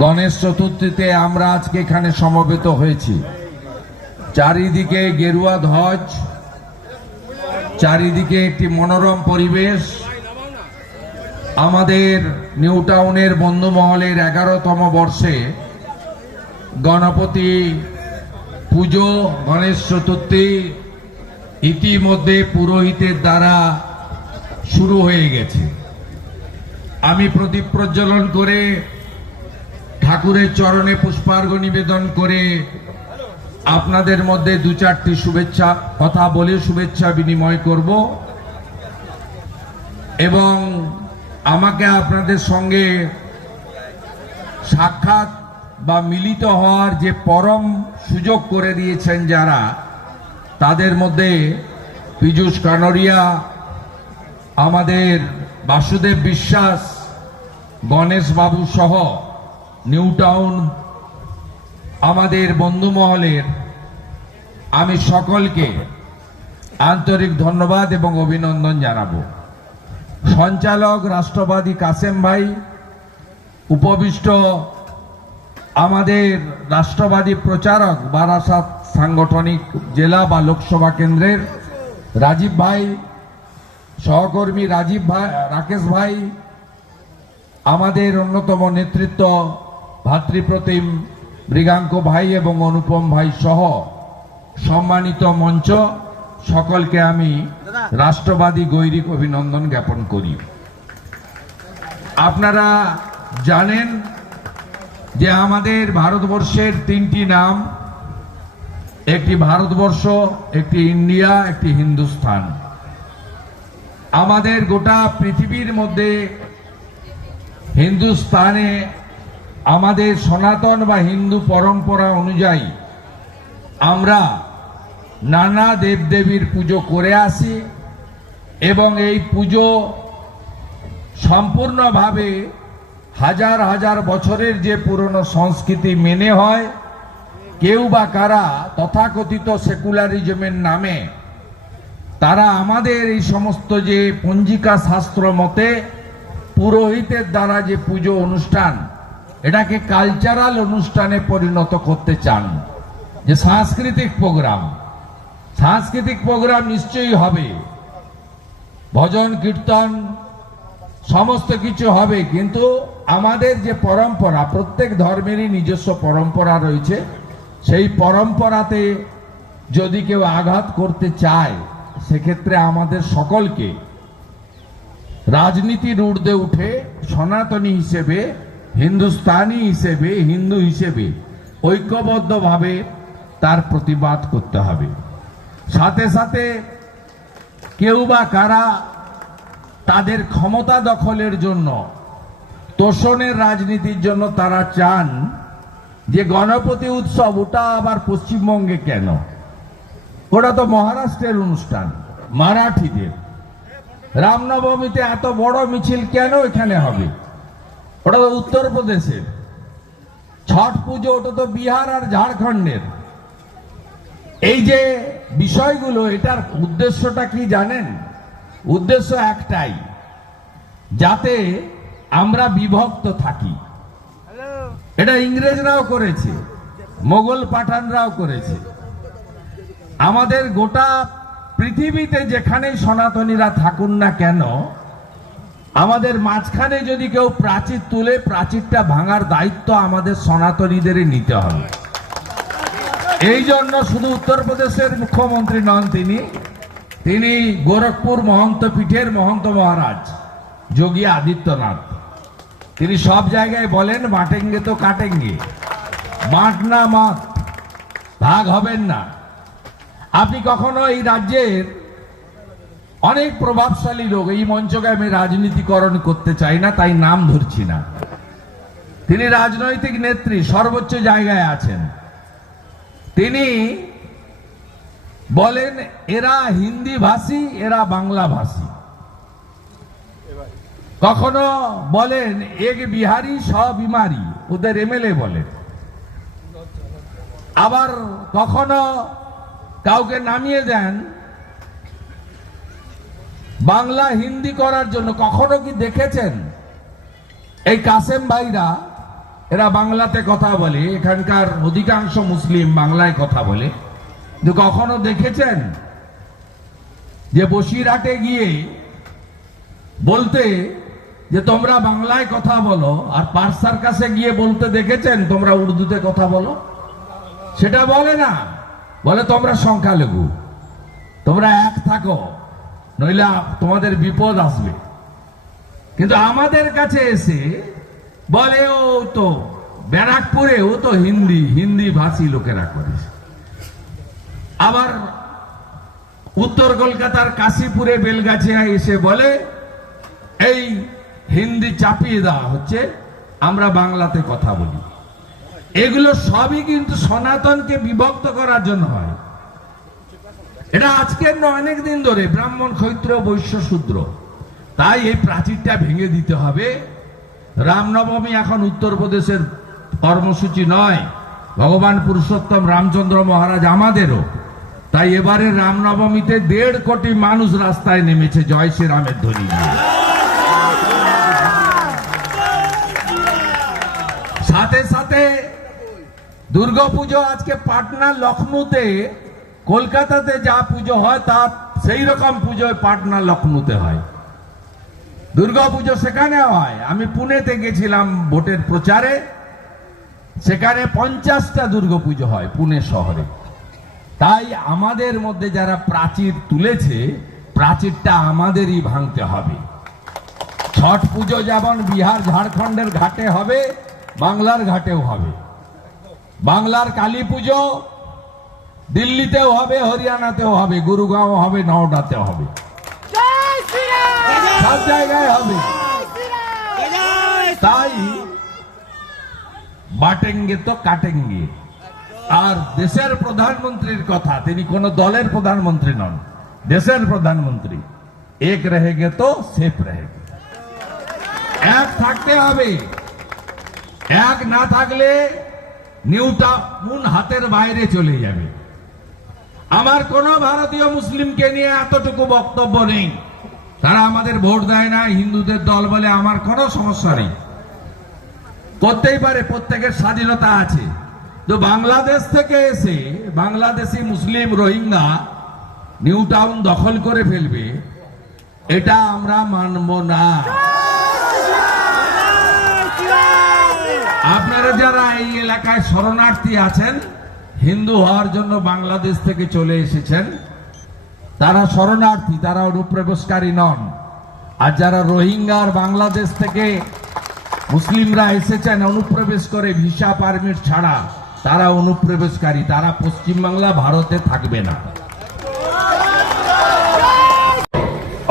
গণেশ চতুর্থীতে আমরা আজকে এখানে সমবেত হয়েছি। চারিদিকে গেরুয়া ধ্বজ, চারিদিকে একটি মনোরম পরিবেশ। আমাদের নিউ টাউনের বন্ধুমহলের এগারোতম বর্ষে গণপতি পুজো, গণেশ চতুর্থী ইতিমধ্যে পুরোহিতের দ্বারা শুরু হয়ে গেছে। আমি প্রদীপ প্রজ্বলন করে ঠাকুরের চরণে পুষ্পার্ঘ নিবেদন করে আপনাদের মধ্যে দু চারটি শুভেচ্ছা, কথা বলে শুভেচ্ছা বিনিময় করব। এবং আমাকে আপনাদের সঙ্গে সাক্ষাৎ বা মিলিত হওয়ার যে পরম সুযোগ করে দিয়েছেন যারা, তাদের মধ্যে পীযূষ কানরিয়া আমাদের বাসুদেব বিশ্বাস, গণেশ বাবু সহ নিউ টাউন, আমাদের বন্ধুমহলের, আমি সকলকে আন্তরিক ধন্যবাদ এবং অভিনন্দন জানাব। সঞ্চালক রাষ্ট্রবাদী কাসেম ভাই, উপবিষ্ট আমাদের রাষ্ট্রবাদী প্রচারক বারাসাত সাংগঠনিক জেলা বা লোকসভা কেন্দ্রের রাজীব ভাই, সহকর্মী রাজীব ভাই, রাকেশ ভাই, আমাদের অন্যতম নেতৃত্ব ভাতৃপ্রতিম মৃগাঙ্ক ভাই এবং অনুপম ভাই সহ সম্মানিত মঞ্চ সকলকে আমি রাষ্ট্রবাদী গৈরিক অভিনন্দন জ্ঞাপন করি। আপনারা জানেন যে আমাদের ভারতবর্ষের তিনটি নাম, একটি ভারতবর্ষ, একটি ইন্ডিয়া, একটি হিন্দুস্তান আমাদের গোটা পৃথিবীর মধ্যে হিন্দুস্তানে আমাদের সনাতন বা হিন্দু পরম্পরা অনুযায়ী আমরা নানা দেবদেবীর পুজো করে আসি এবং এই পুজো সম্পূর্ণভাবে হাজার হাজার বছরের যে পুরনো সংস্কৃতি মেনে হয়, কেউ বা কারা তথাকথিত সেকুলারিজমের নামে তারা আমাদের এই সমস্ত যে পঞ্জিকা শাস্ত্র মতে পুরোহিতের দ্বারা যে পুজো অনুষ্ঠান এটাকে কালচারাল অনুষ্ঠানে পরিণত করতে চান। যে সাংস্কৃতিক প্রোগ্রাম সাংস্কৃতিক প্রোগ্রাম নিশ্চয়ই হবে। ভজন, কীর্তন, সমস্ত কিছু হবে, কিন্তু আমাদের যে পরম্পরা, প্রত্যেক ধর্মেরই নিজস্ব পরম্পরা রয়েছে। সেই পরম্পরাতে যদি কেউ আঘাত করতে চায়, সেক্ষেত্রে আমাদের সকলকে রাজনীতির ঊর্ধ্বে উঠে সনাতনী হিসেবে হিন্দুস্তানি হিসেবে, হিন্দু হিসেবে ঐক্যবদ্ধভাবে তার প্রতিবাদ করতে হবে। সাথে সাথে কেউ বা কারা তাদের ক্ষমতা দখলের জন্য, তোষণের রাজনীতির জন্য তারা চান যে গণপতি উৎসব, ওটা আবার পশ্চিমবঙ্গে কেন? ওটা তো মহারাষ্ট্রের অনুষ্ঠান, মারাঠিদের। রামনবমীতে এত বড় মিছিল কেন এখানে হবে? ওটা তো উত্তরপ্রদেশের। ছট পুজো ওটা তো বিহার আর ঝাড়খণ্ডের। এই যে বিষয়গুলো এটার উদ্দেশ্যটা কি জানেন? উদ্দেশ্য একটাই যাতে আমরা বিভক্ত থাকি। এটা ইংরেজরাও করেছে মোগল পাঠানরাও করেছে। আমাদের গোটা পৃথিবীতে যেখানেই সনাতনীরা থাকুন না কেন আমাদের মাঝখানে যদি কেউ প্রাচীর তুলে, প্রাচীরটা ভাঙার দায়িত্ব আমাদের সনাতনীদেরই নিতে হবে। এই জন্য শুধু উত্তরপ্রদেশের মুখ্যমন্ত্রী নন তিনি তিনি গোরখপুর মহন্ত পীঠের মহন্ত মহারাজ, যোগী আদিত্যনাথ। তিনি সব জায়গায় বলেন বাটেঙ্গে তো কাটেঙ্গে। বাঁট না মত ভাগ হবেন না। আপনি কখনো এই রাজ্যের অনেক প্রভাবশালী লোক এই মঞ্চকে আমি রাজনীতিকরণ করতে চাই না, তাই নাম ধরছি না। তিনি রাজনৈতিক নেত্রী, সর্বোচ্চ জায়গায় আছেন। তিনি বলেন, এরা হিন্দি ভাষী এরা বাংলা ভাষী কখনো বলেন এক বিহারি স বিমারি। ওদের এমএলএ বলেন। আবার কখনো কাউকে নামিয়ে দেন বাংলা হিন্দি করার জন্য। কখনো কি দেখেছেন? এই কাসেম ভাইরা, এরা বাংলাতে কথা বলে, এখানকার অধিকাংশ মুসলিম বাংলায় কথা বলে। কিন্তু কখনো দেখেছেন? যে বসিরহাটে গিয়ে বলতে যে তোমরা বাংলায় কথা বলো, আর পার্সার কাছে গিয়ে বলতে দেখেছেন, তোমরা উর্দুতে কথা বলো? সেটা বলে না। বলে তোমরা সংখ্যালঘু। তোমরা এক থাকো। নইলে তোমাদের বিপদ আসবে। কিন্তু আমাদের কাছে এসে বলে, ও তো ব্যারাকপুরে ও তো হিন্দি হিন্দি ভাষী লোকেরা করেছে আবার উত্তর কলকাতার কাশীপুরে বেলগাছিয়া এসে বলে, এই হিন্দি চাপিয়ে দেওয়া হচ্ছে, আমরা বাংলাতে কথা বলি। এগুলো সবই কিন্তু সনাতনকে বিভক্ত করার জন্য হয়। এটা আজকের নয় অনেক দিন ধরে ব্রাহ্মণ ক্ষৈত্র বৈশ্য শূদ্র। তাই এই প্রাচীরটা ভেঙে দিতে হবে। রামনবমী এখন উত্তরপ্রদেশের কর্মসূচি নয়। ভগবান পুরুষোত্তম রামচন্দ্র মহারাজ আমাদেরও। তাই এবারে রামনবমীতে দেড় কোটি মানুষ রাস্তায় নেমেছে জয় শ্রীরামের ধ্বনি সাথে সাথে দুর্গাপুজো আজকে পাটনা লখনৌতে কলকাতাতে যা পুজো হয়, তা সেই রকম পুজো পাটনা লখনৌতে হয়। দুর্গাপুজো সেখানে হয়। আমি পুনেতে গেছিলাম ভোটের প্রচারে। সেখানে পঞ্চাশটা দুর্গাপুজো হয় পুনে শহরে। তাই আমাদের মধ্যে যারা প্রাচীর তুলেছে, প্রাচীরটা আমাদেরই ভাঙতে হবে। ছট পুজো যেমন বিহার, ঝাড়খণ্ডের ঘাটে হবে, বাংলার ঘাটেও হবে। বাংলার কালী পুজো দিল্লিতেও হবে হরিয়ানাতেও হবে গুরুগাঁও হবে নওডাতেও হবে। সব জায়গায় হবে। তাই বাটেঙ্গে তো কাটেঙ্গে। আর দেশের প্রধানমন্ত্রীর কথা তিনি কোন দলের প্রধানমন্ত্রী নন দেশের প্রধানমন্ত্রী। এক রেহেগে তো সেফ রেহেগে। এক থাকতে হবে। এক না থাকলে নিউটা মুন হাতের বাইরে চলে যাবে। আমার কোন ভারতীয় মুসলিমকে নিয়ে এতটুকু বক্তব্য নেই। তারা আমাদের ভোট দেয় না, হিন্দুদের দল বলে আমার কোনো সমস্যা নেই। করতেই পারে, প্রত্যেকের স্বাধীনতা আছে। তো বাংলাদেশ থেকে এসে বাংলাদেশি মুসলিম রোহিঙ্গা নিউ টাউন দখল করে ফেলবে, এটা আমরা মানব না। আপনারা যারা এই এলাকায় শরণার্থী আছেন হিন্দু হওয়ার জন্য বাংলাদেশ থেকে চলে এসেছেন। তারা শরণার্থী, তারা অনুপ্রবেশকারী নন। আর যারা রোহিঙ্গার বাংলাদেশ থেকে মুসলিমরা এসেছেন, অনুপ্রবেশ করে ভিসা পারমিট ছাড়া, তারা অনুপ্রবেশকারী, তারা পশ্চিমবাংলা ভারতে থাকবে না।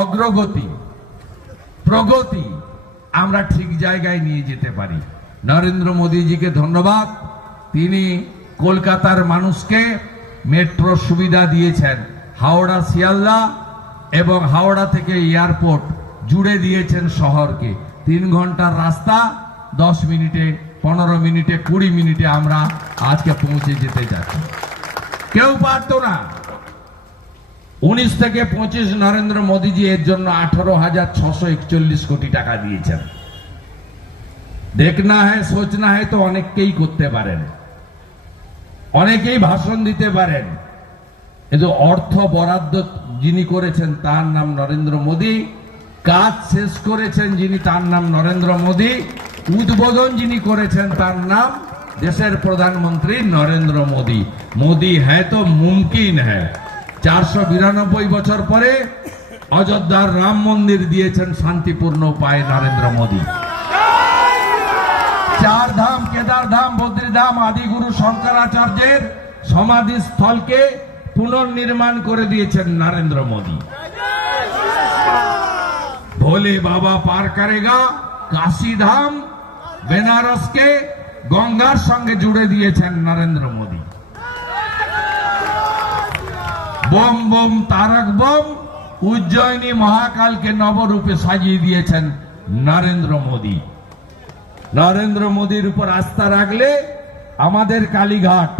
অগ্রগতি, প্রগতি, আমরা ঠিক জায়গায় নিয়ে যেতে পারি। নরেন্দ্র মোদীজিকে ধন্যবাদ। তিনি কলকাতার মানুষকে মেট্রো সুবিধা দিয়েছেন। হাওড়া, শিয়ালদা এবং হাওড়া থেকে এয়ারপোর্ট জুড়ে দিয়েছেন শহরকে। তিন ঘণ্টার রাস্তা, দশ মিনিটে, পনেরো মিনিটে, কুড়ি মিনিটে আমরা আজকে পৌঁছে যেতে যাচ্ছি। কেউ পারতো না। উনিশ থেকে পঁচিশ নরেন্দ্র মোদীজি এর জন্য আঠারো হাজার ছশো একচল্লিশ কোটি টাকা দিয়েছেন। দেখনা হয় সোচনা হয় তো অনেককেই করতে পারেন। অনেকেই ভাষণ দিতে পারেন। কিন্তু অর্থ বরাদ্দ যিনি করেছেন তার নাম নরেন্দ্র মোদী। কাজ শেষ করেছেন যিনি তার নাম নরেন্দ্র মোদী। উদ্বোধন যিনি করেছেন তার নাম দেশের প্রধানমন্ত্রী নরেন্দ্র মোদী। মোদী হ্যাঁ তো মুমকিন হ্যাঁ। চারশো বিরানব্বই বছর পরে অযোধ্যার রাম মন্দির দিয়েছেন শান্তিপূর্ণ উপায়ে নরেন্দ্র মোদী। চার ধাম কেদার ধাম বদ্রীধাম আদিগুরু শঙ্করাচার্যের সমাধি স্থলকে পুনর্নির্মাণ করে দিয়েছেন নরেন্দ্র মোদী। ভোলে বাবা পার করেগা কাশী ধাম বেনারসকে গঙ্গার সঙ্গে জুড়ে দিয়েছেন নরেন্দ্র মোদী। বম বম তারক বোম, উজ্জয়িনী মহাকালকে নবরূপে সাজিয়ে দিয়েছেন নরেন্দ্র মোদী। নরেন্দ্র মোদীর উপর আস্থা রাখলে আমাদের কালীঘাট,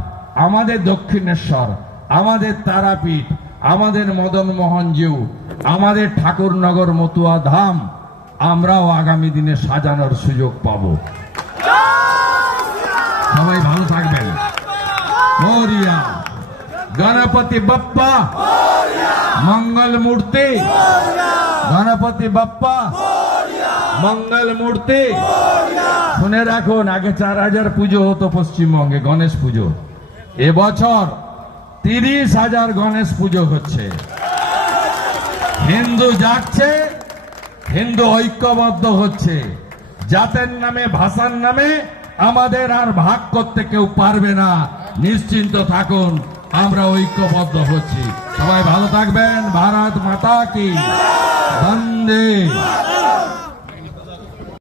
আমাদের দক্ষিণেশ্বর, আমাদের তারাপীঠ, আমাদের মদনমোহন জিউ, আমাদের ঠাকুরনগর মতুয়া ধাম, আমরাও আগামী দিনে সাজানোর সুযোগ পাব। সবাই ভালো থাকবেন। গণপতি বাপ্পা, মঙ্গল মূর্তি, গণপতি বাপ্পা মঙ্গল মূর্তি। শুনে রাখুন আগে চার হাজার পুজো হতো পশ্চিমবঙ্গে, গণেশ পুজো। এবছর তিরিশ হাজার গণেশ পুজো হচ্ছে। হিন্দু যাচ্ছে হিন্দু ঐক্যবদ্ধ হচ্ছে। জাতের নামে, ভাষার নামে আমাদের আর ভাগ করতে কেউ পারবে না। নিশ্চিন্ত থাকুন, আমরা ঐক্যবদ্ধ হচ্ছি। সবাই ভালো থাকবেন। ভারত মাতা কি। বন্দে।